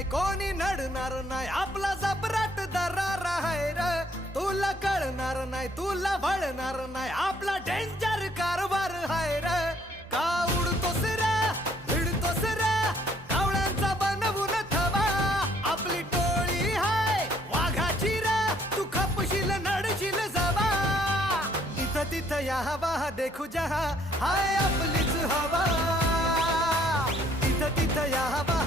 नाही कोणी नडणार नाही आपला जबराट दरार आहे र तुला कळणार नाही तुला वळणार नाही आपला डेंजर कारभार आहे र का उडतोस रे भिडतोस रे कावळ्यांचा बनवून थवा आपली टोळी हाय वाघाची रे तू खपशील नडशील जवा इथं तिथं या हवा देखू जहा हाय आपलीच हवा इथं तिथं या हवा